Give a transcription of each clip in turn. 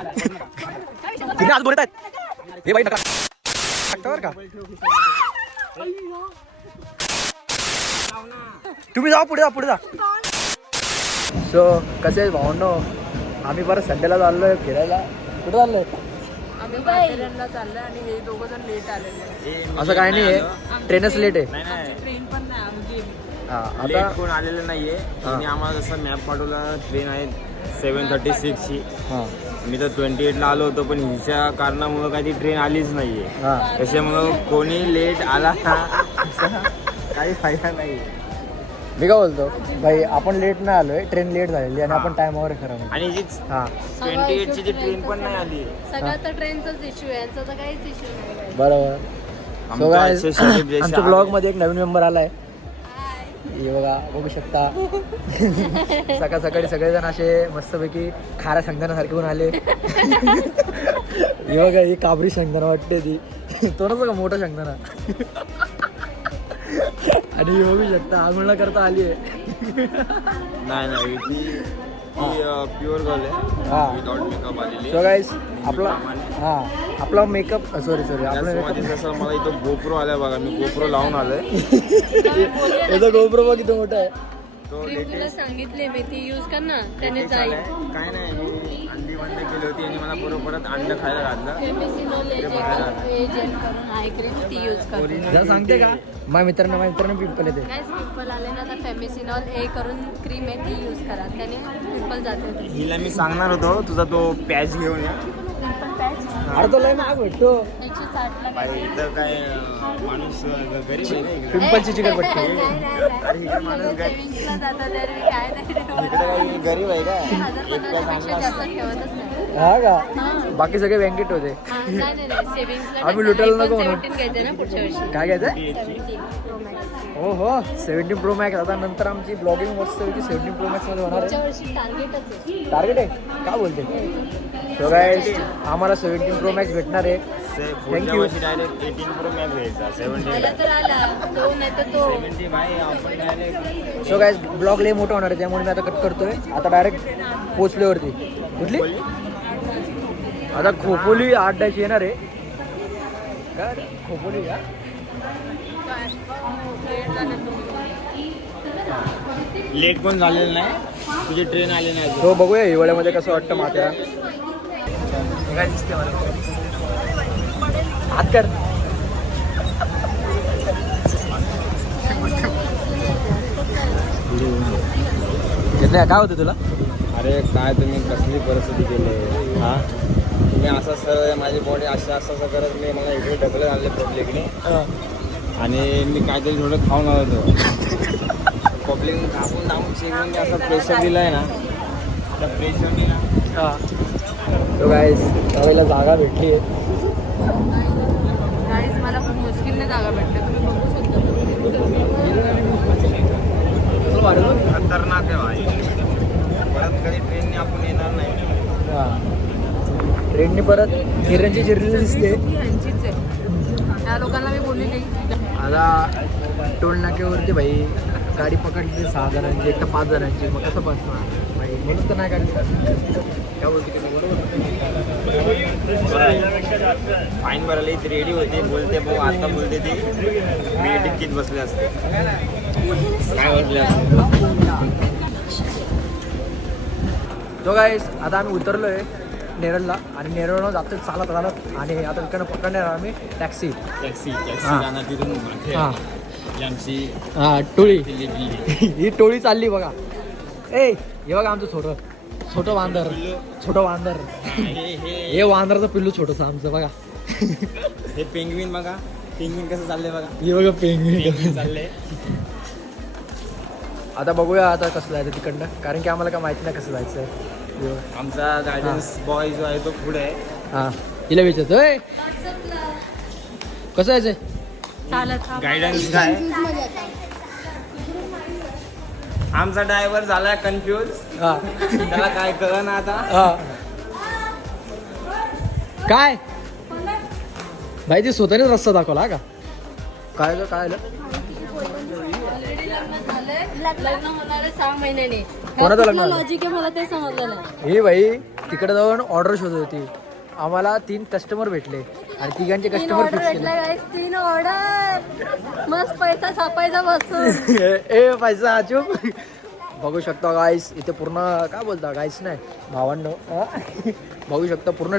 तिने आज बोलत आहेत हे बाई नका का तुम्ही जाऊ पुढे जा सो कसे भावनो आम्ही परत संडेला चाललोय फिरायला कुठं चाललोय आम्ही बाहेरला चाललोय आणि हे दोघं जण लेट आलेले असं काय नाही आहे ट्रेनच लेट आहे ट्रेन पण नाही आमची आता कोण आलेलं नाहीये आणि आम्हाला जसं मॅप पाठवला ट्रेन आहे 7:36 ची मी तर 28ला आलो होतो पण हिच्या कारणामुळे काही ती ट्रेन आलीच नाहीये त्याच्यामुळं कोणी लेट आला काही फायदा नाही मी काय बोलतो भाई आपण लेट नाही आलोय ट्रेन लेट झालेली आणि आपण टाइमवर खरं आणि जी 28 ची जी ट्रेन पण नाही आली सगळं तर ट्रेनचाच इश्यू आहे यांचा तर काहीच इश्यू नाही बरोबर सो गाइस आमच्या ब्लॉग मध्ये एक नवीन मेंबर आलाय हे बघा बघू शकता सकाळ सकाळी सगळेजण असे मस्तपैकी खाऱ्या शेंगदाण्यासारखे पण आले हे बघा ही काबरी शेंगदाणा वाटते ती तो नसतो का मोठा शेंगदाणा आणि हे बघू शकता आंघोळ करता आली आहे नाही ती प्युअर गर्ल आहे विदाउट मेकअप आलेली सो गाइस आपला मेकअप सॉरी आपला जसं मला इथं गोप्रो आलाय बघा मी गोप्रो लावून आलोय याचा गोप्रो बघ किती मोठा आहे तो तुला सांगितले मी ती यूज कर ना त्याने latest जाईल आलाय. काय नाही मी अंडी वंड केली होती आणि मला परत अंड खायला घातलं जेल करून आय क्रीम ती यूज कर जरा सांगते का माझ्या मित्रांना पिंपल येते काय पिंपल आले ना तर फेमिसिनॉल ए करून क्रीम आहे ती यूज करा त्याने पिंपल जाते हिला मी सांगणार होतो तुझा तो पॅच घेऊन या पिंपल पॅच अरे तो लय महाग भेटतो 160 ला बाई, इथं काय माणूस गरीब आहे ना इकडे. पिंपलची चिकटपट्टी अरे इकडे माणूस सेविंग्सला जातात तर मी काय नाही इकडे काही गरीब आहे का 1000-1500 जास्त ठेवतच नाही हा का बाकी सगळे बँकेट होते नाही सेविंग्सला आम्ही लुटायला नको म्हणून. 17 घ्यायचं ना पुढच्या वर्षी काय घ्यायचं 17 Pro Max. हो 17 प्रो मॅक्स आता नंतर आमची ब्लॉगिंग मस्त होती 17 प्रो मॅक्स मध्ये होणार पुढच्या आहे वर्षी टार्गेटच आहे टार्गेट आहे काय बोलते सो गाइस आम्हाला 17 प्रो मॅक्स भेटणार आहे पुढच्या वर्षी डायरेक्ट 18 प्रो मॅक्स घ्यायचा 17 मला तर आला तो नाही तर तो 70 भाई आपण डायरेक्ट सो गाइस ब्लॉग लय मोठा होणार आहे त्यामुळे मी आता कट करतोय आता डायरेक्ट पोचल्यावरती कुठली आता खोपोली 8 येणार आहे काय रे? खोपोली का लेट पण झालेलं नाही तुझी ट्रेन आली नाही तो बघूया हिवाळ्यामध्ये कसं वाटतं माथेरान काय दिसते मला हात कर काय होतं तुला अरे काय तुम्ही कसली परिस्थिती केली हा तुम्ही असं सर माझी बॉडी असं करत मी मला इकडे डबल आणले पब्लिकने आणि मी काहीतरी थोडं खाऊन आलो होतो पब्लिक दाबून शेकून असा प्रेशर दिला आहे ना त्या प्रेशरने ना तो गाईस त्यावेळेला जागा भेटली आहे गाईज मला खूप मुश्किलने जागा भेटते तुम्ही बघू शकता खतरनाक आहे भाई परत कधी ट्रेनने आपण येणार नाही ट्रेनने परत हिरणची चिरलेली दिसते यांचीच आहे त्या लोकांना मी बोलली नाही आता टोल नाक्यावरती भाई गाडी पकडली 6 जणांची एक तर 5 जणांची मग कसं बसणार भाई म्हणून तर नाही काढली काय बोलते की फाईन भरायला इथे रेडी होते बोलते भाऊ आता बोलते ती मी टिकीत बसले असते काय बसले असते तो गाईस आता आम्ही उतरलोय नेरळला आणि नेरळला जातो चालत आणि आता तिकडनं पकडणार आम्ही टॅक्सी टॅक्सी हां. जाणार तिथून हां आमची हां टोळी दिल्ली ही टोळी चालली बघा ए हे बघा आमचं छोटं वांदर हे वांदराचं पिल्लू छोटंसं आमचं बघा हे पेंग्विन बघा पेंग्विन कसं चाललंय बघा हे बघा पेंग्विन चाललंय आता बघूया आता कसं जायचं तिकडनं कारण की आम्हाला काय माहिती नाही कसं जायचं आहे आमचा गायडन्स बॉय जो आहे तो पुढे आहे हां हिला विचारतोय कसं जायचंय चालत गायडन्स काय आमचा ड्रायव्हर झालाय कन्फ्यूज हां त्याला काय कळ ना आता हां काय भाई ती स्वतःनेच रस्ता दाखवला का काय आलं लग्न होणार 6 महिन्याने कोणाचं लग्न झालं? लॉजिक आहे मला ते समजलं नाही हे भाई तिकडे जाऊन ऑर्डर शोधत होती. आम्हाला 3 कस्टमर भेटले आणि तिघांचे कस्टमर फिक्स केले. 3 ऑर्डर मस्त पैसा छापायचा बसून. ए पैसा चुप. बघू शकता गाईस इथे पूर्ण काय बोलता गाईस नाही भावांनो बघू शकता पूर्ण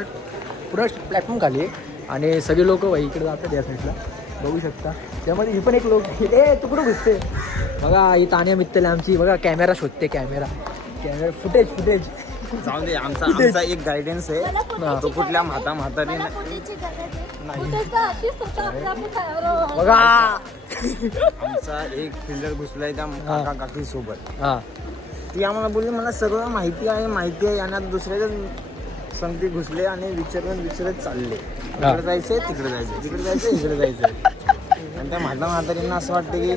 प्लॅटफॉर्म खाली आहे आणि सगळे लोक इकडे जातात या साईडला बघू शकता. त्यामध्ये ही पण एक लोक ए तू कुठं घुसते बघा. ही तान्या मित्तल आमची बघा कॅमेरा शोधते. कॅमेरा फुटेज जाऊ दे. आमचा एक गायडन्स आहे. तो कुठल्या म्हातारी बघा. आमचा एक फिल्डर घुसलाय त्या काका काकी सोबत. हा ती आम्हाला बोलली मला सगळं माहिती आहे आणि आता दुसऱ्याच्या संगती घुसले आणि विचारत चालले. इकडे जायचंय तिकडे जायचंय. आणि त्या म्हातारींना असं वाटतं की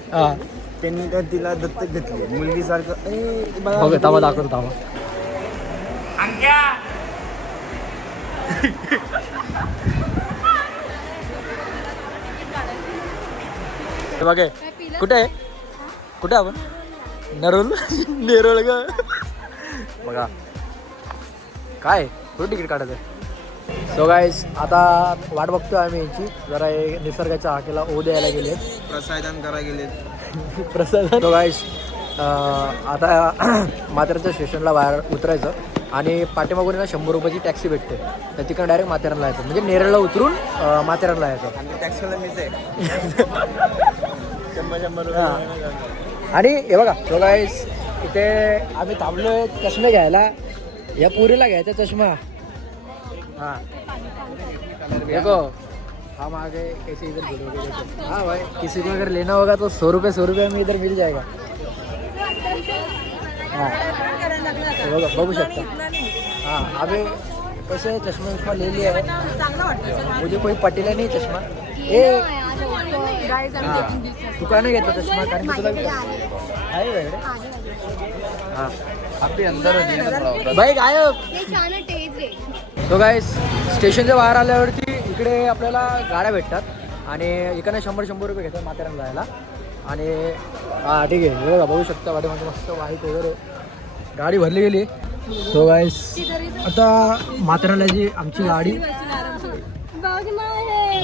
त्यांनी तर तिला दत्तक घेतली मुलगीसारखं. दाखवतो बघे कुठे आपण नेरळ ग बघा काय कुठं तिकीट काढायचं. सो गाईस आता वाट बघतोय आम्ही याची जरा निसर्गाच्या हाकेला ओ द्यायला गेले प्रसादन करायला गेले प्रसाद. सो गाईस आता माथेरानच्या स्टेशनला बाहेर उतरायचं आणि पाठीमागून 100 रुपयाची टॅक्सी भेटते तर तिकडे डायरेक्ट माथेरानला यायचं म्हणजे नेरळला उतरून माथेरानला यायचं. आणि टॅक्सीला मीच आहे 100 आणि हे बघा सो गाईस इथे आम्ही थांबलोय चष्मे घ्यायला. या पुरीला घ्यायचा चष्मा. हाँ देखो हम आ गए कैसे इधर बोलोगे. हाँ भाई किसी को अगर लेना होगा तो 100 रुपये में इधर मिल जाएगा. हाँ बघू शकता. हाँ अभी कैसे चश्मा ले लिया है. मुझे कोई पटेला नहीं चष्मा. ए तू का नाही घेतला चष्मा कारण की तुला आहे वेगळे. हाँ आपली अंदर भाई गायब. सो गाईस स्टेशनच्या बाहेर आल्यावरती इकडे आपल्याला गाड्या भेटतात आणि इकडे 100 रुपये घेतात माथेरान जायला. आणि हां ठीक आहे बघा बघू शकता वाटेमध्ये मस्त वाईट वगैरे गाडी भरली गेली. सो गाईस आता माथेरानला जी आमची गाडी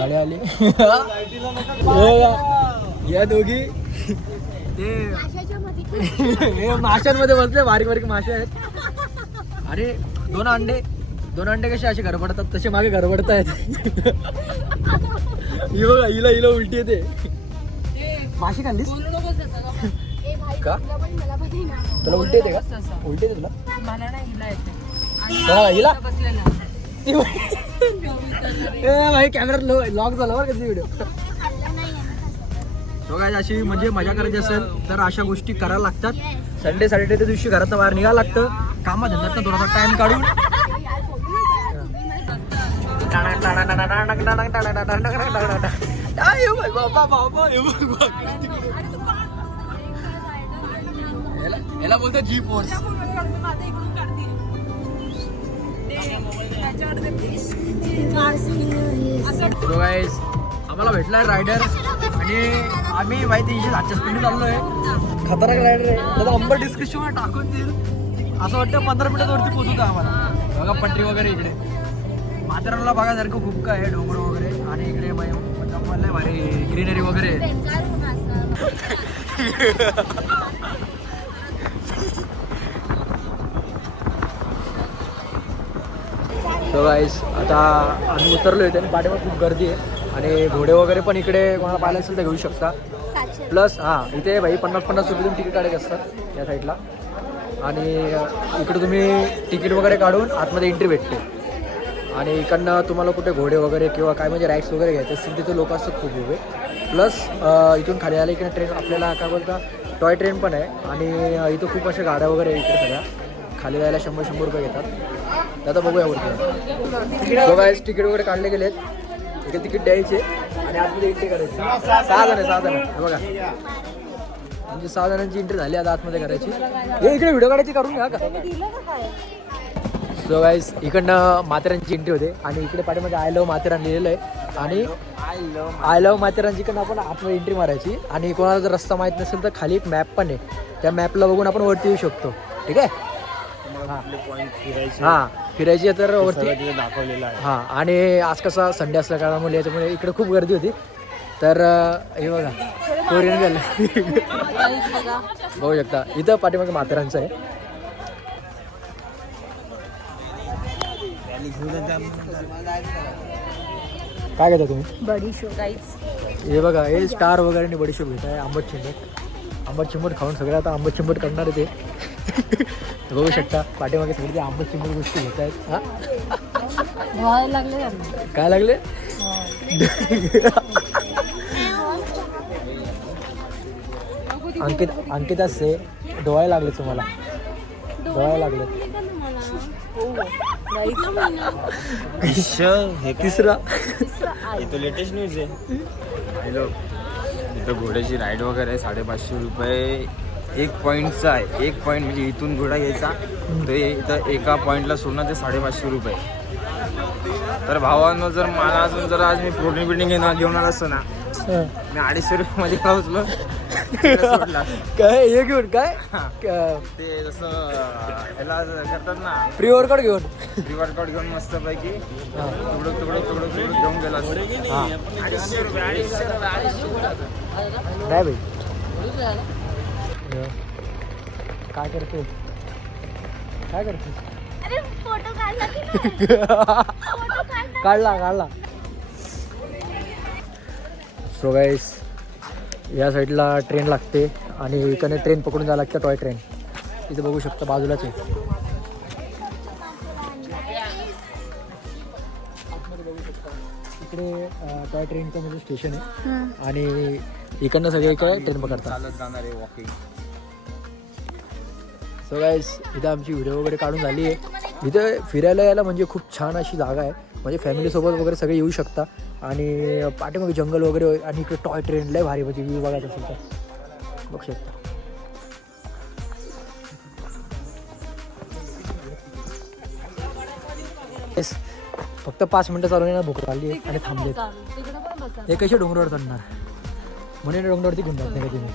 आली या दोघी ते माशांमध्ये बसले. बारीक मासे आहेत आणि 2 अंडे कसे असे गडबडतात तसे मागे गडबडत आहेत. हिला उलटी येते. माशी खाल्लीस का तुला उलटी येते का. उलटी येते तुला हिला भाई कॅमेरात लॉक झाला बरं कधी व्हिडिओ. सो गाईस अशी म्हणजे मजा करायची असेल तर अशा गोष्टी करायला लागतात. संडे सॅटर्डे त्या दिवशी घरात बाहेर निघायला लागतं. कामाधंद्यात थोडासा टाइम काढून याला बोलतो जी फोर्स. सो गाईस आम्हाला भेटलाय रायडर आणि आम्ही माहिती 307 स्पीड चाललोय. खतरनाक रायडर आहे. त्याचा नंबर डिस्क्रिप्शनवर टाकून देईल. असं वाटतं 15 मिनिटात वरती पोहोचतो आम्हाला. बघा पट्टी वगैरे इकडे माथेरानला बघायसारखं खूप काय आहे. डोंगर वगैरे आणि इकडे मला भारी ग्रीनरी वगैरे. सो गाईस आता आम्ही उतरलो आहे आणि पाठीमागे खूप गर्दी आहे आणि घोडे वगैरे पण इकडे कोणाला पाहिलं असेल तर घेऊ शकता. प्लस हां इथे भाई 50 रुपये तिकीट काढायचे असतात या साईडला आणि इकडे तुम्ही तिकीट वगैरे काढून आतमध्ये एंट्री भेटते. आणि इकडनं तुम्हाला कुठे घोडे वगैरे किंवा काय म्हणजे राईड्स वगैरे घ्यायचे असतील तिथे लोक असतात खूप उभे. प्लस इथून खाली आले इकडे ट्रेन आपल्याला काय बोलता टॉय ट्रेन पण आहे आणि इथं खूप अशा गाड्या वगैरे इकडे सगळ्या खाली जायला 100 रुपये घेतात. आता बघूया वरती. सो गाईस तिकीट वगैरे काढले गेलेत. इकडे तिकीट द्यायचे आणि आतमध्ये एंट्री करायची. 6 जण बघा म्हणजे 6 जणांची एंट्री झाली. आता आतमध्ये करायची. हे इकडे व्हिडिओ काढायची करून घ्या का. सो गाईस इकडनं माथेरानची एंट्री होते आणि इकडे पाठीमध्ये आय लव्ह माथेरान लिहिलेलं आहे आणि आय लव्ह माथेरानची इकडनं आपण आतमध्ये एंट्री मारायची. आणि कोणाला जर रस्ता माहीत नसेल तर खाली एक मॅप पण आहे. त्या मॅपला बघून आपण वरती येऊ शकतो. ठीक आहे. हां फिरायची आहे तर वरती सगळं तिथे दाखवलेलं आहे. हां. आणि आज कसा संडे असल्या कारणामुळे याच्यामुळे इकडे खूप गर्दी होती. तर हे बघा कोरियन गर्ल बघू शकता. इथं पाठीमागे माथेरानचं आहे. काय घेता तुम्ही? बडीशोप गाईज. हे बघा हे स्टार वगैरे आणि बडीशोप घेत आहे. आंबट चिंबट खाऊन सगळं आता आंबट चिंबट करणार आहे ते. बघू शकता पाठीमागे सगळे ते आंबट चिंबट गोष्टी घेत आहेत. हां धुवायला लागले त्यांना. काय लागले? अंकिता से डोळायला लागले तुम्हाला? डोळायला लागले. हे तिसरा हे तो लेटेस्ट न्यूज आहे. हॅलो, इथं घोड्याची राईड वगैरे आहे. 550 रुपये 1 पॉईंटचा आहे. 1 पॉईंट म्हणजे इथून घोडा घ्यायचा तर इथं एका पॉईंटला सोडणं ते 550 रुपये. तर भावांनो जर मला अजून जर आज मी प्रोटीन बिल्डिंग घेऊन आला असतो ना मी 250 रुपये मध्ये पोहोचलो सोडला. काय हे घेऊन काय ते जसं ह्याला करतात ना प्री वर्कआउट घेऊन प्री वर्कआउट घेऊन मस्त पैकी तुकडं घेऊन गेला. 250 रुपये. नाही भाई काय करते काढला. सो गाईस या साईडला ट्रेन लागते आणि इकडे ट्रेन पकडून जायला लागतं. टॉय ट्रेन इथे बघू शकता बाजूलाच आहे. इकडे टॉय ट्रेनचं म्हणजे स्टेशन आहे आणि इकडनं सगळे काय ट्रेन पकडतात. चालत जाणार आहे वॉकिंग. सो गाईस इथं आमची व्हिडिओ वगैरे काढून झाली आहे. इथं फिरायला यायला म्हणजे खूप छान अशी जागा आहे. म्हणजे फॅमिलीसोबत वगैरे सगळे येऊ शकता आणि पाठीमागे जंगल वगैरे आणि इकडे टॉय ट्रेन लय भारी म्हणजे व्ह्यू बघायचं असेल तर बघू शकता. येस फक्त 5 मिनटं चालवण्याला भूक लागली आणि थांबले. हे कसे डोंगरावर चढणार म्हणे डोंगरावरती घेऊन जात नाही का तुम्ही?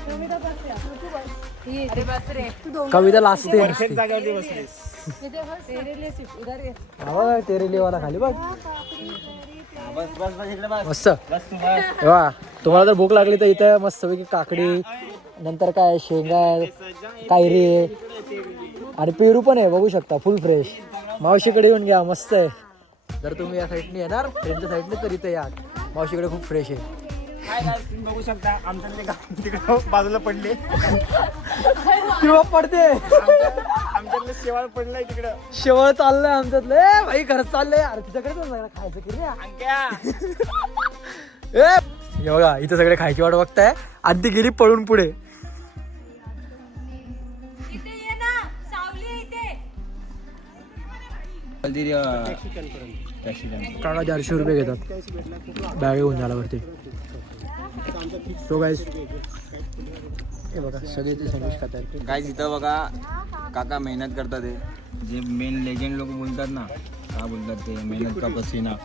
कविता लाजते तेरेलीवाला खाली बघ मस्त. वा तुम्हाला जर भूक लागली तर इथं मस्त पैकी काकडी नंतर काय शेंगा कायरी आणि पेरू पण आहे बघू शकता फुल फ्रेश. मावशीकडे येऊन घ्या मस्त आहे. जर तुम्ही या साईडने येणार ट्रेनच्या साईडने तर इथं या मावशीकडे खूप फ्रेश आहे. बघू शकता आमच्या तिकडे बाजूला पडले किंवा पडते आमच्याकडे शेवाळ पडलाय तिकडं. शेवळ चाललंय आमच्यातलं भाई खरंच चाललंय. अरे तिच्याकडे खायचं की हे बघा इथं सगळे खायची वाट बघताय आणि ती गेली पळून पुढे. काका 400 रुपये घेतात बॅग घेऊन झाल्यावरती. सो गाईज हे बघा सगळे ते सँडविच खातात. गाईज इथं बघा काका मेहनत करतात. जे मेन लेजेंड लोक बोलतात ना काय बोलतात ते मेहनत का पसीना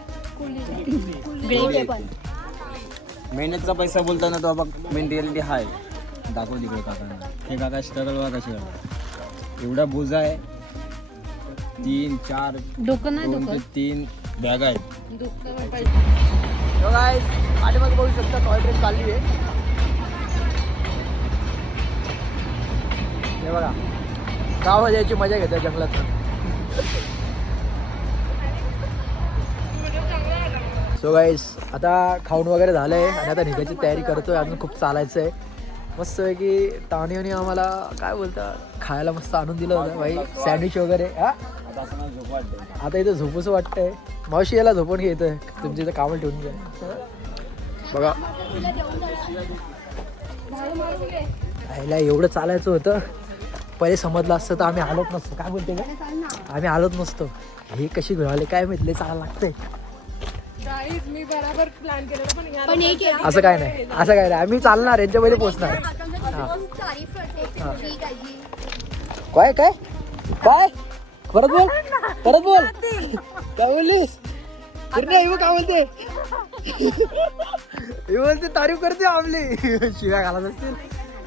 मेहनतचा पैसा बोलतात ना तो बघ मेन रियालिटी हाय दाखव तिकडे काकांना. हे काका स्ट्रगल बघा कसे करतात. एवढा बोजा आहे 3 4 2 ते 3 बॅग आहेत. आणि मग बघू शकता टॉय ट्रेन चालली आहे. हे बघा गावात यायची मजा घेत आहे जंगलात. सो गाईस आता खाऊन वगैरे झालंय आणि आता निघायची तयारी करतोय. अजून खूप चालायचं आहे. मस्त आहे की ताणीने आम्हाला काय बोलता खायला मस्त आणून दिलं होतं भाई सँडविच वगैरे. हा आता इथं झोपूच वाटतंय. मावशी याला झोपून घ्यायचं तुमच्या इथं कामाला ठेवून घ्या. बघा ह्याला एवढं चालायचं होतं पहिले समजलं असतं तर आम्ही आलोच नसतो. काय बोलते का आम्ही आलोच नसतो. हे कशी घडवले काय माहिती चालायला लागतंय. असं काय नाही आम्ही चालणार यांच्या पहिले पोहोचणार. काय काय काय परत बोल काय बोललीस काय बोलते बोलते तारीफ करते आपली. शिव्या घालत असतील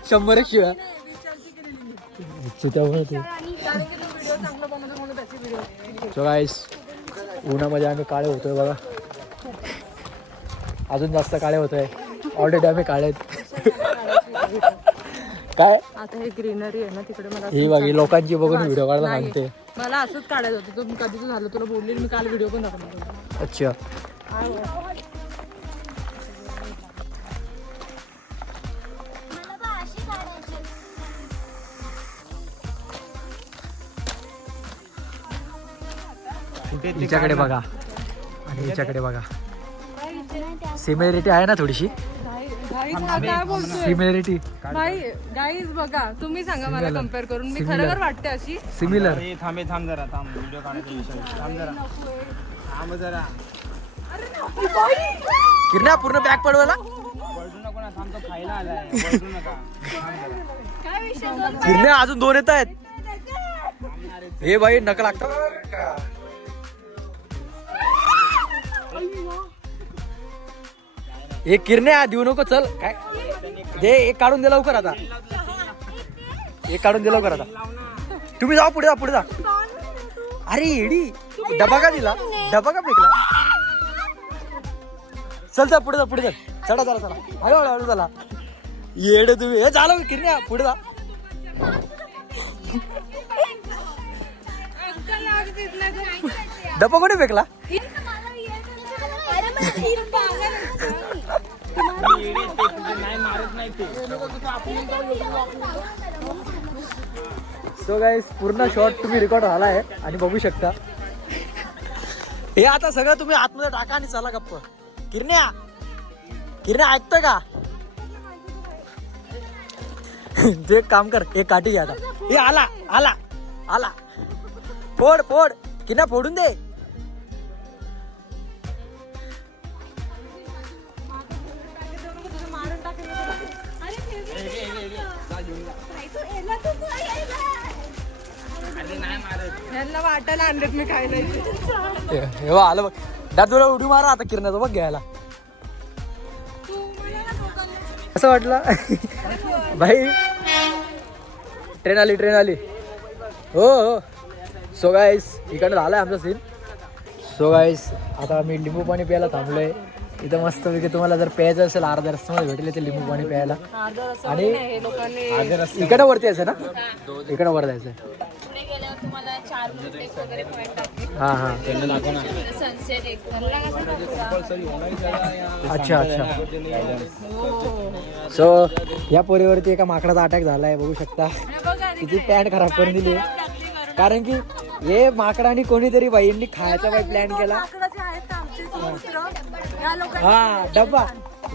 100 शिव्या. त्यामुळे सो गाईस उन्हामध्ये आम्ही काळे होतोय बघा, अजून जास्त काळे होतोय, ऑलरेडी आम्ही काळे आहेत. काय आता हे ग्रीनरी आहे ना तिकडे मला ही बघी लोकांची बघून व्हिडिओ काढायला नाही, सांगते. मला असंच काढायचं होतं. तू कधीच झालं तुला बोलली मी काल व्हिडिओ पण दाखवला. अच्छा हिच्याकडे बघा आणि हिच्याकडे बघा, सिमिलरिटी आहे ना थोडीशी, काय बोलतोय सिमिलरिटी भाई गाईज बघा, तुम्ही सांगा मला कम्पेअर करून, मी खरोखर वाटते अशी सिमिलर. थांब जरा, थांब व्हिडिओ काढायचा विषय, थांब जरा किरण्या पूर्ण बॅग पडवायला, वळडू नको ना, थांब तो खायला आलाय, वळडू नका. किरण्या अजून 2 येत आहेत. हे बाई नक लागतं. हे किरण्या देऊ नको, चल काय दे, एक काढून दे लवकर आता, एक काढून दे लवकर आता. तुम्ही जा पुढे, जा. अरे येडी, डबा का दिला, डबा का फेकला. चल पुढे जा, चढा हळू चला. येडे तुम्ही, हे झालं किरण्या, पुढे जा. डबा कोणी फेकला. सो गाईस पूर्ण शॉट तुम्ही रेकॉर्ड झाला आहे आणि बघू शकता. हे आता सगळं तुम्ही आतमध्ये टाका आणि चला गप्प. किरण्या ऐकतोय का. ते काम कर, एक काठी घ्या आता. हे आला फोड किरण्या, फोडून दे. यांना वाटायला आणलेत मी खायला. हे आलं बघ, दादूला उडी मारा आता किरण्याचं बघ घ्यायला. असं वाटलं भाई, ट्रेन आली. हो. सो गाईस इकडनं झालाय आमचा सीन. सो गाईस आता आम्ही लिंबू पाणी प्यायला थांबलोय इथं मस्त पैकी. तुम्हाला जर प्यायचं असेल अर्ध्या रस्त्यामध्ये भेटेल ते लिंबू पाणी प्यायला. आणि इकडं वरती यायचं ना, इकडं वर जायचं. हा अच्छा. सो या पोरीवरती एका माकडाचा अटॅक झालाय, बघू शकता. तिची पॅन्ट खराब करून दिली, कारण की हे माकडाने कोणीतरी बाईंनी खायचा बाई प्लॅन केला. हा डब्बा,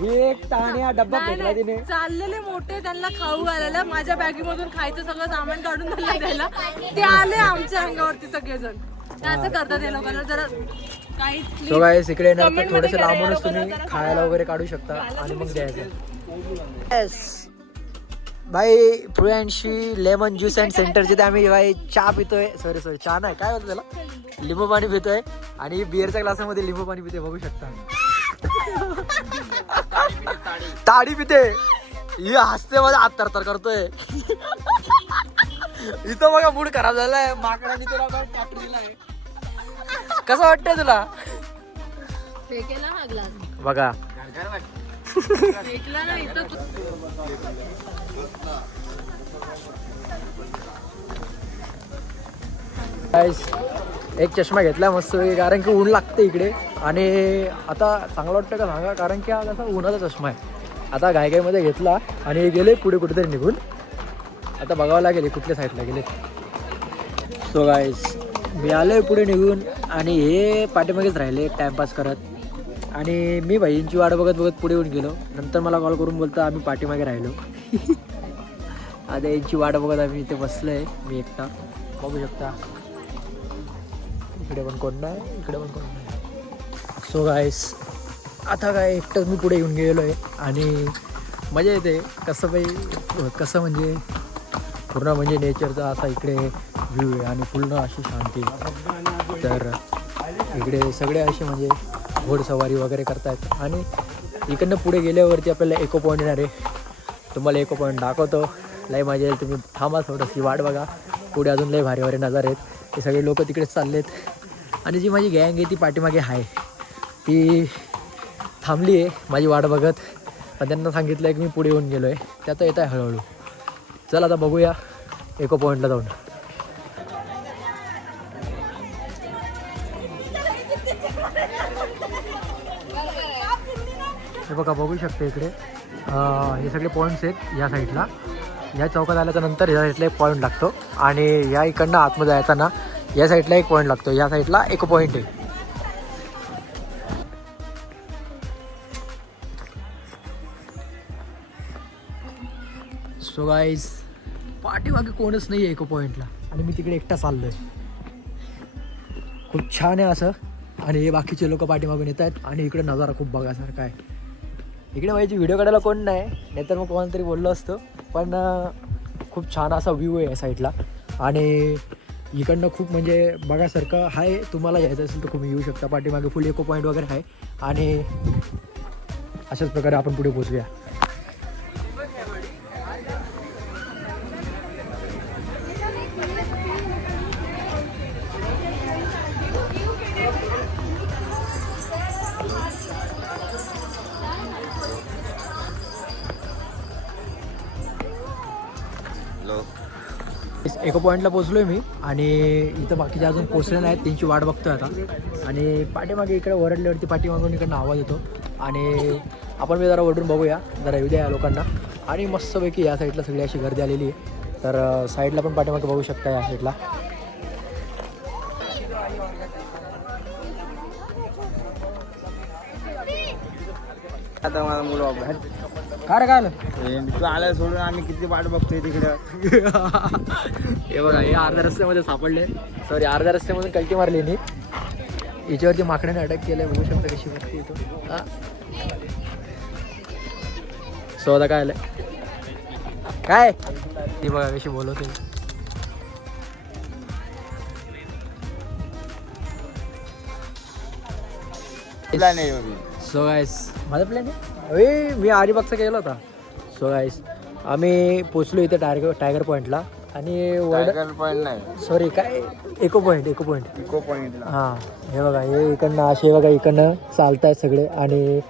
एक ताण्या डब्बा भेटला तिने. चाललेले मोठे त्यांना खाऊ घालायला, माझ्या बॅगीमधून खायचं सगळं सामान काढून द्यायला ते आले आमच्या अंगावरती सगळेजण. असं करतात हे लोकांना. जरा काही सो गाईस इकडे येणार तर थोडेसे लांबूनच तुम्ही खायला वगैरे काढू शकता आणि मग द्यायचं. येस भाई, fluency lemon juice and centre जिथे आम्ही भाई चहा पितोय. सॉरी चहा नाही, काय होतं त्याला, लिंबू पाणी पितोय. आणि बिअरच्या ग्लासामध्ये लिंबू पाणी पिते, बघू शकता. ताडी पिते. ही हसते, माझा हात तरतर करतोय. इथं बघा मूड खराब झालाय, माकडाने तुला टाकून दिलाय. कसं वाटतंय तुला. फेकेला हा ग्लास बघा, फेकला ना इथं. एक चष्मा घेतला मस्त, कारण की ऊन लागते इकडे. आणि आता चांगलं वाटतं का सांगा, कारण की हा कसा उन्हाचा चष्मा आहे. आता घाईमध्ये घेतला आणि गेले पुढे कुठेतरी निघून. आता बघावं लागेल कुठल्या साईडला गेले. सो गाईस मी आलोय पुढे निघून आणि हे पाठीमागेच राहिले टाइमपास करत. आणि मी भाईंची वाट बघत पुढे येऊन गेलो. नंतर मला कॉल करून बोलतो आम्ही पाठीमागे राहिलो. आता यांची वाट बघत आम्ही इथे बसलोय, मी एकटा, बघू शकता. इकडे पण कोण नाही, इकडे पण कोण नाही. सो गाईस आता काय एकटंच मी पुढे येऊन गेलो आहे आणि मजा येते. कसं म्हणजे पूर्ण म्हणजे नेचरचा असा इकडे व्ह्यू आहे आणि पूर्ण अशी शांती. तर इकडे सगळे असे म्हणजे घोडसवारी वगैरे करतात. आणि इकडनं पुढे गेल्यावरती आपल्याला इको पॉईंट येणार आहे. तुम्हाला इको पॉईंट दाखवतो, लय मजा येईल. तुम्ही थांबा थोडंशी वाट बघा, पुढे अजून लय भारी भारी नजारे आहेत. ते सगळे लोक तिकडेच चाललेत. आणि जी माझी गँग आहे ती पाठीमागे आहे, ती थांबली आहे माझी वाट बघत. पण त्यांना सांगितलं आहे की मी पुढे येऊन गेलो आहे, ते आता येत आहे हळूहळू. चल आता बघूया इको पॉईंटला जाऊन. हे बघा, बघू शकते इकडे हे सगळे पॉईंट्स आहेत या साईडला. या चौकात आल्याच्या नंतर या साईडला एक पॉईंट लागतो आणि या इकडनं आतमध्ये जायचं या साईडला एक पॉईंट लागतो. या साईडला एक पॉईंट आहे. सो गाईज पाठीमागे कोणच नाही आहे इको पॉईंटला आणि मी तिकडे एकटा चाललोय. खूप छान आहे असं. आणि हे बाकीचे लोक पाठीमागून येत आहेत आणि इकडे नजारा खूप बघायसारखा आहे. इकडे माझी व्हिडिओ काढायला कोण नाही, नाहीतर मग कोणाला तरी बोललो असतो. पण खूप छान असा व्ह्यू आहे या साईडला आणि इकडनं खूप म्हणजे बघायसारखं आहे. तुम्हाला यायचं असेल तर तुम्ही येऊ शकता. पाठीमागे फुल इको पॉईंट वगैरे आहे आणि अशाच प्रकारे आपण पुढे पोचूया. इको पॉईंटला पोचलोय मी आणि इथं बाकीचे अजून पोचले नाहीत, त्यांची वाट बघतोय आता. आणि पाठीमागे इकडे ओरडल्यावरती पाठीमागून इकडनं आवाज येतो आणि आपण मी जरा ओरडून बघूया, जरा येऊ द्या या लोकांना. आणि मस्तपैकी या साईडला सगळी अशी गर्दी आलेली आहे. तर साईडला पण पाठीमागे बघू शकता या साईडला. आता माझा मुलं काय रे काय आलं? तू आला सोडून आम्ही किती वाट बघतोय तिकडं. हे बघा, हे अर्ध्या रस्त्यामध्ये सापडले. सॉरी, अर्ध्या रस्त्यामधून कल्टी मारली नाही. याच्यावरती माकडाने अटॅक केलंय, बघू शकता कशी बघते इथं. सो आता काय आलं काय ती बघा कशी बोलवते. सो गाईस माझा प्लॅन आहे, मी अलिबागचा गेलो होता. सो गाईस आम्ही पोचलो इथे टायगर पॉईंटला आणि पॉईंट नाही, सॉरी काय इको पॉईंट इको पॉईंटला. हां, हे बघा, हे इकडनं असे बघा इकडनं चालतायत सगळे आणि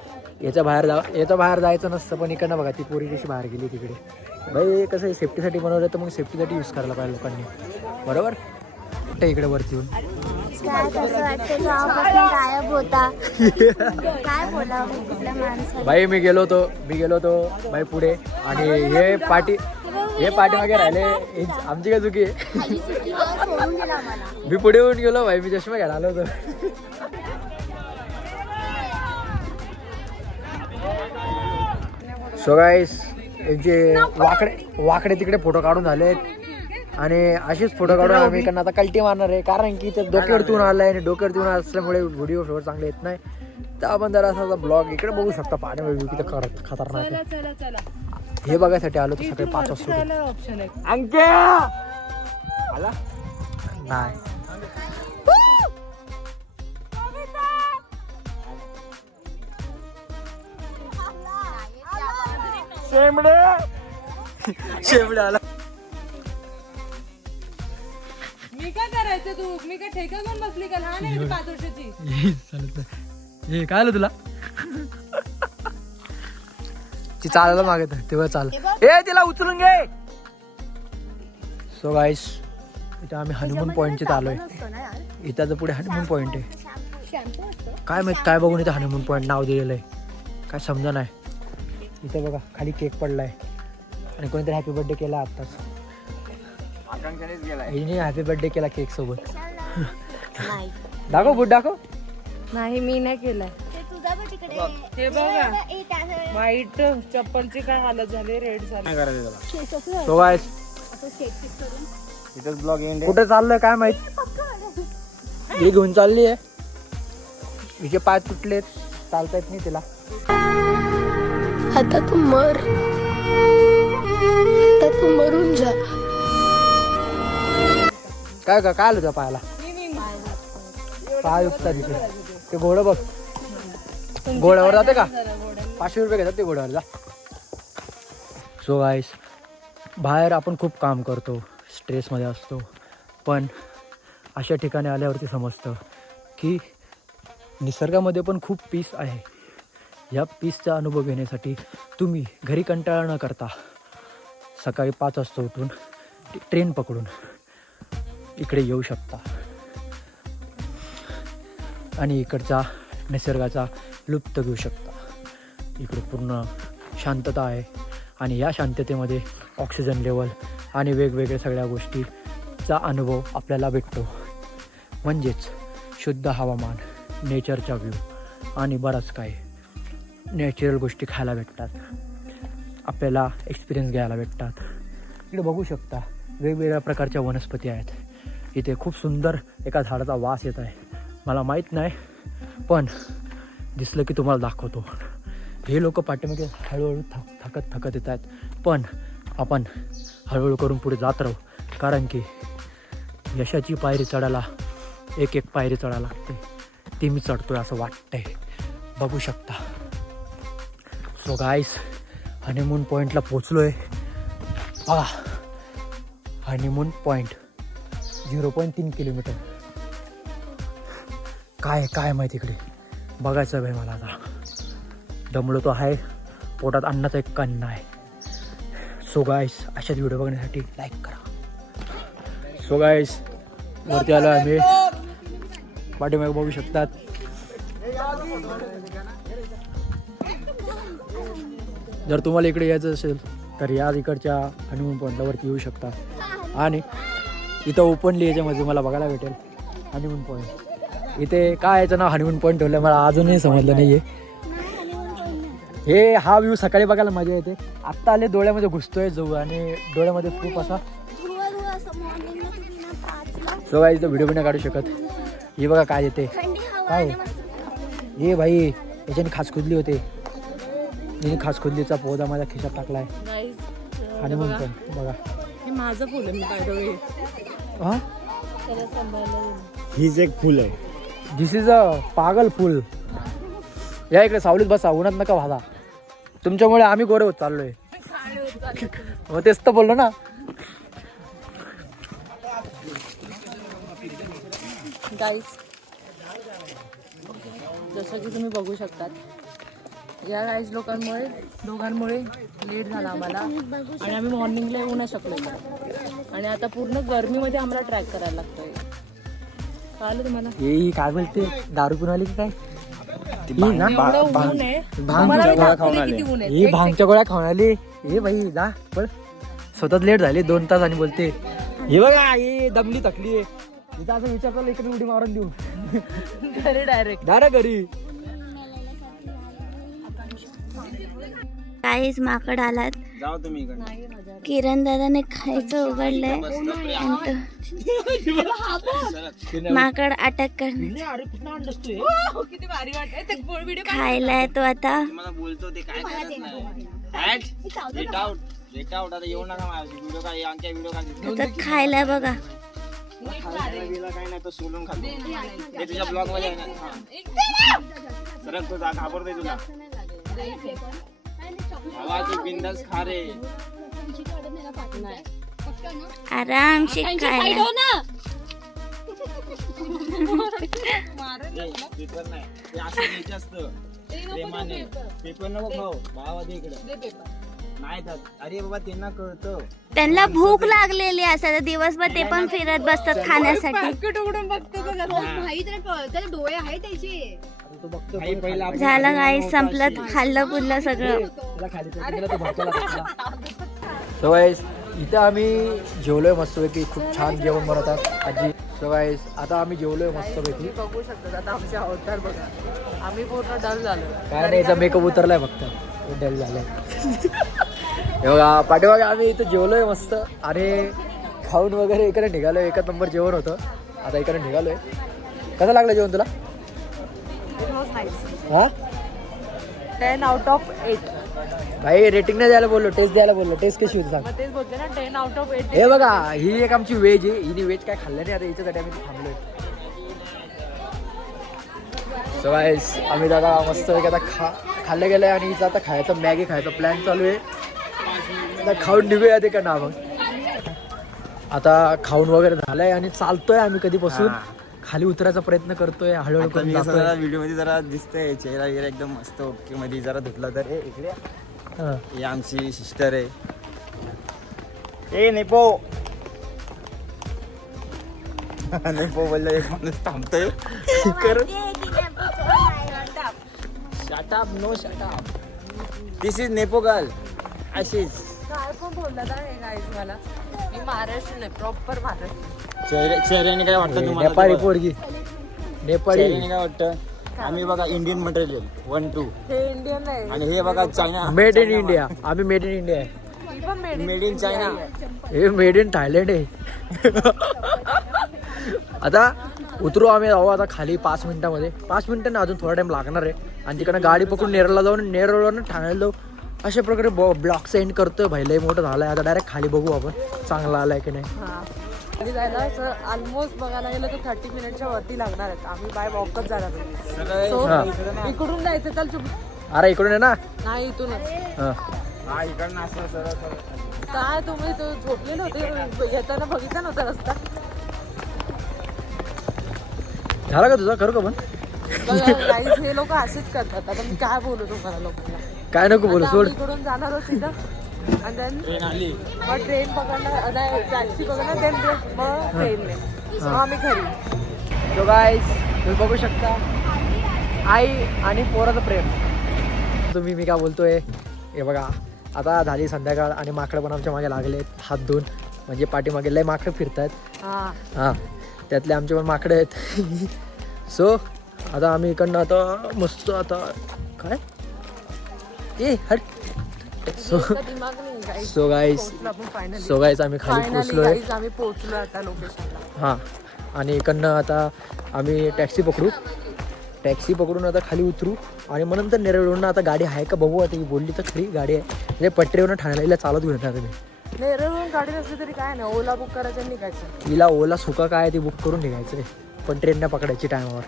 याच्या बाहेर जायचं नसतं. पण इकडनं बघा ती पोरी कशी बाहेर गेली तिकडे. भाई कसं आहे, सेफ्टीसाठी बनवलं तर मग सेफ्टीसाठी यूज करायला पाहिजे लोकांनी, बरोबर. कुठे इकडे वरती येऊन गायब होता. काय बोला कुठल्या माणसाला. भाई मी गेलो होतो भाई पुढे आणि हे पाठीमागे राहिले. आमची काय चुकी आहे. मी पुढे येऊन गेलो भाई, मी चष्मा घ्यायला आलो होतो. सो गाईस यांचे वाकडे तिकडे फोटो काढून झालेत आणि असेच फोटो काढून आम्ही इकडनं आता कल्टी मारणार आहे. कारण की ते डोक्यावरती आलाय आणि डोक्यावरती असल्यामुळे व्हिडिओ शोर चांगले येत नाही. तर आपण जरा असा ब्लॉग इकडे बघू शकता. पाण्यामध्ये किती खतरनाक आहे. हे बघायसाठी आलो तर सकाळी 5 वाजता. ऑप्शन आहे आला नाही. शेमडे आला. मी काय करायचं, तू मी काय ठेका घेऊन बसली का? लहान आहे 5 वर्षाची. हे काय आलं तुला? ती चालायला मागत तेव्हा चाल. ए तिला उचलून घे. सो गाईस इथं आम्ही हनीमून पॉईंटचे आलोय. इथं पुढे हनीमून पॉईंट आहे. काय माहित काय बघून इथं हनीमून पॉईंट नाव दिलेलं आहे, काय समजा नाही. इथे बघा खाली केक पडलाय आणि कोणीतरी हॅपी बर्थडे केला आत्ताच. हिने हॅपी बर्थडे केला केक सोबत. दाखव बुट दाखव. नाही मी नाही केलाय. हे बघा व्हाईट चप्पलची काय हालत झाली, रेड झाली. सो गाईस इथंच ब्लॉग एंड. कुठे चाललंय काय माहित. ही घेऊन चालली आहे. हिचे पाय तुटलेत, चालता येत नाही तिला. आता तू मरून जा. काय काय आलं त्या पायाला? पाय दुखतात तिथे. ते घोडं बघ, घोड्यावर जाते का? 500 रुपये घेतात ते घोड्यावर. जा. सो गाईस बाहेर आपण खूप काम करतो, स्ट्रेसमध्ये असतो, पण अशा ठिकाणी आल्यावरती समजतं की निसर्गामध्ये पण खूप पीस आहे. या पीसचा अनुभव घेण्यासाठी तुम्ही घरी कंटाळा न करता सकाळी 5 वाजता उठून ट्रेन पकडून इकडे येऊ शकता आणि इकडचा निसर्गाचा लुप्त घेऊ शकता. इकडे पूर्ण शांतता आहे आणि या शांततेमध्ये ऑक्सिजन लेवल आणि वेगवेगळ्या सगळ्या गोष्टीचा अनुभव आपल्याला भेटतो. म्हणजेच शुद्ध हवामान, नेचरचा व्ह्यू आणि बराच काही नॅचरल गोष्टी खायला भेटतात, आपल्याला एक्सपिरियन्स घ्यायला भेटतात. इकडे बघू शकता वेगवेगळ्या प्रकारच्या वनस्पती आहेत. इथे खूप सुंदर एका झाडाचा वास येत आहे. मला माहीत नाही, पण दिसलं की तुम्हाला दाखवतो. हे लोक पाठीमागे हळूहळू थकत येत आहेत, पण आपण हळूहळू करून पुढे जात राहू, कारण की यशाची पायरी चढायला एक पायरी चढायला लागते. ती मी चढतोय असं वाटतंय, बघू शकता. सो गाईस, हनीमून पॉईंटला पोचलो आहे. बघा, हनीमून पॉईंट 0.3 किलोमीटर. काय माहिती इकडे बघायचं भाई मला. आता दमलो तो आहे, पोटात अन्नाचा एक कण आहे. सो गाईस, अशाच व्हिडिओ बघण्यासाठी लाईक करा. सो गाईस, वरती आलो आम्ही, पाठीमागे बघू शकतात. जर तुम्हाला इकडे यायचं असेल तर या इकडच्या हनीमून पॉईंटला वरती येऊ शकता. आणि इथं ओपनली याच्यामध्ये मला बघायला भेटेल हनीमून पॉईंट. इथे काय याचं नाव हनीमून पॉईंट ठेवलं मला अजूनही समजलं नाही आहे. हे हा व्ह्यू सकाळी बघायला मजा येते. आत्ता आले डोळ्यामध्ये घुसतोय जवळ आणि डोळ्यामध्ये खूप असा. सो काय इथं व्हिडिओ बिना काढू शकत. हे बघा काय येते, काय हे भाई याच्याने खास खुदली होते. खास खुदलीचा पौधा माझ्या खिशात टाकलाय. हनीमून पॉईंट बघा, हे माझं फुल आहे. मी काय दवे हा, त्याला सांभाळायला हीच एक फुल आहे. दिस इज अ पागल फुल. या इकडे सावलीत बसा, उन्हात नका वाजा. तुमच्यामुळे आम्ही गोरे होत चाललोय. मग तेच तर बोललो ना. गाईस, जसं की तुम्ही बघू शकतात, या गाईज दोघांमुळे लेट झाला आम्हाला आणि आम्ही मॉर्निंगला येऊ नाही शकलो. आणि आता पूर्ण गरमीमध्ये आम्हाला ट्रॅक करायला लागतोय. कळलं तुम्हाला? हे काय बोलते, दारू पिऊन आली की काय? एवढं ऊन आहे. तुम्हाला मी दाखवते किती ऊन आहे. ही भांगच्या गोळ्या खाऊन आली. हे भाई जा पण, स्वतःच लेट झाली 2 तास आणि बोलते हे बघा हे दमली थकली आहे. इथं असं विचार करला इकडे उडी मारून देऊ घरी डायरेक्ट घरी. काहीच माकड आलात. जाऊ तुम्ही इकडे. किरण दादाने खायचं उघडलंय. माकड अटक कर किती भारी वाटत. खायला तो आता. मला बोलतो ते काय करत नाही. गेट आउट आता येऊ नका माझ्या व्हिडिओ काय, आमच्या व्हिडिओ काय त्याचं खायला बघा. काय नाही तो सोडून खातो. हे तुझ्या ब्लॉग मध्ये आहे ना. सरक तुझा घाबरतोय तुला. तू बिंदास खा रे. आरामशी खायला. पेपर नाही, ते असं घ्यायचं असतं प्रेमाने. पेपर नको खाऊ, भावा दे इकडे. नाही जात. अरे बाबा त्यांना कळतं, त्यांना भूक लागलेली असते दिवसभर, ते पण फिरत बसतात खाण्यासाठी. झालं काय, संपलं, खाल्लं पुरलं सगळं. सो गाईस, इथं आम्ही जेवलोय मस्तपैकी. खूप छान जेवण बनवतात आजी. सो गाईस, आता आम्ही जेवलोय मस्तपैकी. बघू शकतो आता आमचे अवतार बघा. आम्ही पूर्ण डल झालो. काय नाही, याचा मेकअप उतरलाय फक्त, डल झालाय. हे बघा पाठीमागे आम्ही इथं जेवलोय मस्त. अरे खाऊन वगैरे इकडे निघालोय. एकच नंबर जेवण होतं. आता इकडे निघालोय. कसं लागलं जेवण तुला? हा, 10 out of 8. भाई रेटिंग नाही द्यायला बोललो, टेस्ट द्यायला बोललो. टेस्ट कशी होती सांग. मग तेच बोलते ना, 10 out of 8. हे बघा, ही एक आमची व्हेज आहे. हिने व्हेज काय खाल्लं नाही. आता हिच्यासाठी आम्ही थांबलोय. सो गाईस, आम्ही दादा मस्त आता खाल्लं गेलंय आणि हिचं आता खायचं मॅगी खायचा प्लॅन चालू आहे. आता खाऊन निघूया ते का ना. मग आता खाऊन वगैरे झालंय आणि चालतोय आम्ही कधीपासून. खाली उतरायचा प्रयत्न करतोय, हळूहळू करून जातोय. व्हिडिओ मध्ये जरा दिसतंय चेहरा वगैरे एकदम मस्त ओके मध्ये जरा धुतला तर इकडे हा. ही आमची सिस्टर आहे. ए नेपो नेपो बोललो एक माणूस थांबतोय. Shut up no shut up. This is nepo girl. अशीच काय पण बोलला ना हे गाईज मला. मी महाराष्ट्रीयन आहे, प्रॉपर महाराष्ट्र. चेहऱ्याने काय वाटतं तुम्हाला? नेपाळी पोरगी, नेपाळी. चेहऱ्याने काय वाटतं? आम्ही बघा इंडियन मटेरियल 1 2 हे इंडियन आहे. आणि हे बघा चायना. Made in India. आम्ही मेड इन इंडिया आहे. मी पण मेड इन चायना. हे मेड इन थायलंड आहे. आता उतरू आम्ही जाऊ आता खाली 5 मिनिटामध्ये. 5 मिनिटं ना, अजून थोडा टाइम लागणार आहे. आणि तिकडनं गाडी पकडून नेरळला जाऊन नेरळवरून ठाण्याला जाऊ. अशा प्रकारे ब्लॉग सेंड करतोय. भाई लय मोठं झालंय. आता डायरेक्ट खाली बघू आपण चांगला आलाय की नाही. हा. खाली जायला असं ऑलमोस्ट बघायला गेलं तर 30 मिनिटच्या वरती लागणार आहेत. आम्ही बाय वॉकच जाणार आहे. So, इकडून जायचं. चल चुप. अरे इकडून आहे ना. नाही इथूनच. हा. हा इकडनं असं सरळ काय तुम्ही तो झोपलेले होते येताना बघितला नव्हता रस्ता. झालं का तुझा? करू का पण? गाईज हे लोक असेच करतात. आता मी काय बोलू तुम्हाला लोकांना. काय नको बोलू, आता सोड. आम्ही इकडून जाणार आहोत तिथं आणि देन ट्रेन आली. मग ट्रेन पकडणार, नाही टॅक्सी पकडणार, देन मग ट्रेनने मग आम्ही घरी. तो गाईस तुम्ही बघू शकता आई आणि पोराचं प्रेम. तुम्ही मी काय बोलतोय हे बघा. आता झाली संध्याकाळ आणि माकडं पण आमच्या मागे लागलेत हात धुवून. म्हणजे पाठीमागे लय माकडं फिरतायत. हा हां त्यातले आमचे पण माकडं आहेत. सो आता आम्ही इकडनं आता मस्त आता काय ए हट. दिमाग नाही गाईज. सो गाईस पोहोचलो आपण फायनली. सो गाईस आम्ही खाली पोचलोय. आम्ही पोहोचलो आता लोकेशनला. हां आणि इकडनं आता आम्ही टॅक्सी पकडू. टॅक्सी पकडून आता खाली उतरू आणि मग नंतर नेरळवरून आता गाडी आहे का बघू. आता ही बोलली तर खरी गाडी आहे. म्हणजे पटरीवरून ठाण्याला हिला चालत घेऊन येणार मी. नेरळवरून गाडी नसली तरी काय नाही, ओला बुक करायचं आणि निघायचं. हिला ओला सुका काय आहे ते बुक करून निघायचं आहे. पण ट्रेन नाही पकडायची टायमावर.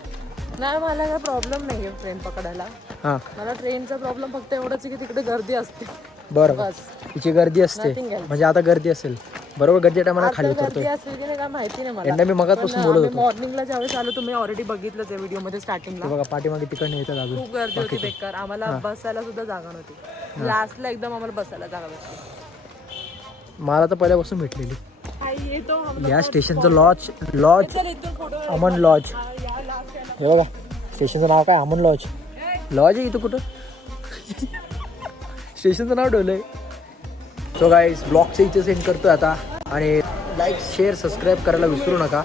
नाही मला काय प्रॉब्लेम नाही आहे ट्रेन पकडायला. हां मला ट्रेनचा प्रॉब्लेम फक्त एवढंच आहे की तिकडे गर्दी असते. बरं बस. तिची गर्दी असते. Nothing else. म्हणजे आता गर्दी असेल बरोबर. गर्दीच्या टायमाला खाली आता उतरतोय. गर्दी असली की नाही काय माहिती नाही मला. यांना मी मगाचपासून बोलत होतो. मॉर्निंगला ज्यावेळेस आलो तुम्ही ऑलरेडी बघितलंच आहे व्हिडिओ मध्ये स्टार्टिंगला. ते बघा पाठीमागे तिकडनं येतात अजून. खूप गर्दी होती बेकार. आम्हाला बसायला सुद्धा जागा नव्हती. लास्टला एकदम आम्हाला बसायला जागा भेटली. मला तर पहिल्यापासून भेटलेली. आई येतो या स्टेशनचं लॉज अमन लॉज. हे बघा स्टेशनचं नाव काय? अमन लॉज. लॉज आहे इथं कुठं? स्टेशनचं नाव ठेवलंय. सो गाईज ब्लॉगचं इथे सेंड करतोय आता. आणि लाईक शेअर सबस्क्राईब करायला विसरू नका.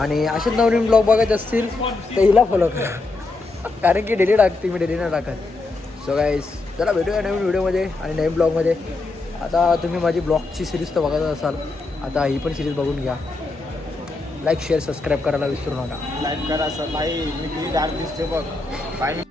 आणि असेच नवीन ब्लॉग बघायचे असतील तर हिला फॉलो करा. कारण की डेली टाकते मी, डेली नाही टाकत. सो गाईज चला भेटूया नवीन व्हिडिओमध्ये आणि नवीन ब्लॉगमध्ये. आता तुम्ही माझी ब्लॉगची सिरीज तर बघत असाल. आता ही पण सिरीज बघून घ्या. लाईक शेअर सबस्क्राईब करायला विसरू नका. लाईक करा सर. बाई मी किती डार्क दिसते बघ. बाय.